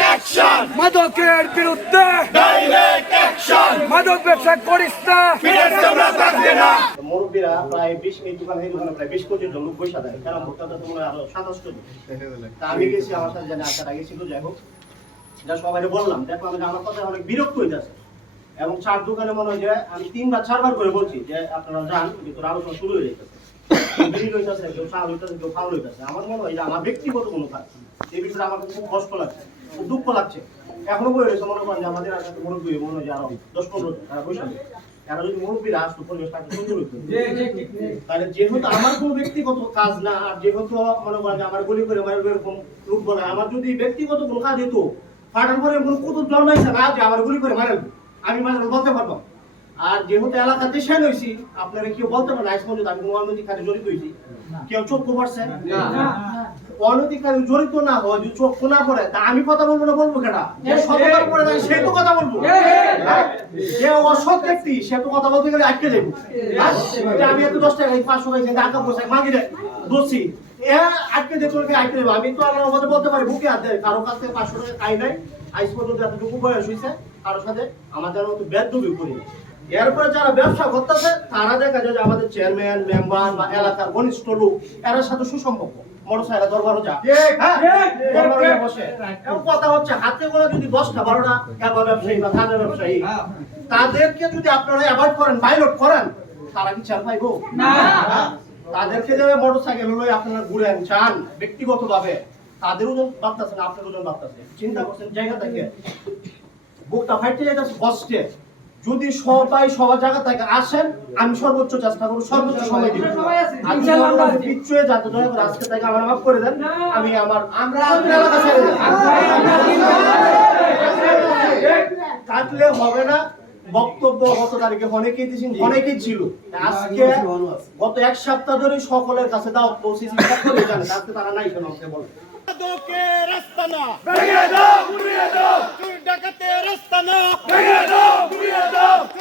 Action মাদকের বিরুদ্ধে মাদক ব্যবসা করিস না। মুরব্বীরা প্রায় 20 এই দোকানে প্রায় 20 কোটি লোক পয়সা দেয়, কারণ ভোক্তাটা তো মনে হয় আরো 27 কোটি। তা আমি গেছি, আমার সাথে জানি আসার আগে ছিল, যাই হোক যা সবাই বললাম, দেখো আমি আমার কথা অনেক বিরক্ত হইতেছে এবং চার দোকানে মনে হয় যে আমি 3-4 বার করে বলছি যে আপনারা যান, কিন্তু আলোচনা শুরু হয়ে যেতেছে, বিল হইতেছে, কেউ চা হইতেছে, কেউ ফাউল হইতেছে। আমার মনে হয় যে আমার ব্যক্তিগত কোনো কাজ, এই বিষয়ে আমার খুব কষ্ট লাগছে, খুব দুঃখ লাগছে। এখনো বই রয়েছে, মনে করেন যে আমাদের আর একটা মুরব্বী মনে হয় যে আরো 10-15 তারা বসে আছে, এরা যদি মুরব্বীরা আসতো পরিবেশটা একটু সুন্দর হইতো। তাহলে যেহেতু আমার কোনো ব্যক্তিগত কাজ না, আর যেহেতু মনে করেন যে আমার গলি করে আমার এরকম লোক বলে, আমার যদি ব্যক্তিগত কোনো কাজ হতো, ফাটার পরে কোনো কুতুব জন্মাইছে না যে আমার গুলি করে মারেন, আমি মানে বলতে পারবো। আর যেহেতু এলাকাতে সেন হয়েছি, আপনারা কেউ বলতে পারেন আইস পর্যন্ত আমি কোনো অনৈতিক কাজে জড়িত হয়েছি, কেউ চোখ পড়ছে অনৈতিক কাজে জড়িত না হয়, যদি চোখ না পড়ে তা আমি কথা বলবো না, বলবো কেনা যে সততার পরে যায় সে তো কথা বলবো, যে অসৎ ব্যক্তি সে তো কথা বলতে গেলে আটকে যাবো। আমি এত 10 টাকা 500 টাকা আঁকা পয়সা মাগি রে দোষী আটকে দিয়ে চলকে আটকে দেবো। আমি তো আমার মধ্যে বলতে পারি বুকে হাত দেয়, কারো কাছ থেকে 500 টাকা খাই নাই, আইস পর্যন্ত এতটুকু বয়স হয়েছে, কারোর সাথে আমাদের মতো বেদবি করি। এরপরে যারা ব্যবসা করতেছে তারা দেখা যায় যে আমাদের চেয়ারম্যান, মেম্বার বা এলাকার ঘনিষ্ঠ লোক, এর সাথে সুসম্পর্ক, মোটরসাইকেল দরবারও যা দরবারে বসে এবং কথা হচ্ছে, হাতে গোনা যদি 10টা-12টা এবার ব্যবসায়ী বা খাজা ব্যবসায়ী, তাদেরকে যদি আপনারা অ্যাভয়েড করেন, পাইলট করেন, তারা কি চাল পাইবো না? তাদেরকে যে মোটরসাইকেল লই আপনারা ঘুরেন চান ব্যক্তিগতভাবে, তাদের ওজন বাড়তেছে না, আপনার ওজন বাড়তেছে। চিন্তা করছেন জায়গা থেকে বুকটা ফাইটে যাইতেছে কষ্টে। যদি সবাই সবার জায়গা থেকে আসেন, আমি সর্বোচ্চ চেষ্টা করব, সর্বোচ্চ সময় দিব। আমি পিছুয়ে যাতে দয়া করে আজকে থেকে আমার মাফ করে দেন, আমি আমার এলাকা ছেড়ে দেব। কাটলে হবে না। বক্তব্য গত তারিখে অনেকেই দিয়েছেন, অনেকেই ছিল, আজকে গত 1 সপ্তাহ ধরে সকলের কাছে দাওয়াত পৌঁছেছি, সকলে জানে, আজকে তারা নাই কেন আমাকে বলে মাদকের আস্তানা ভেঙে দাও, গুড়িয়ে দাও, চুর ডাকাতের আস্তানা ভেঙে দাও, গুড়িয়ে দাও।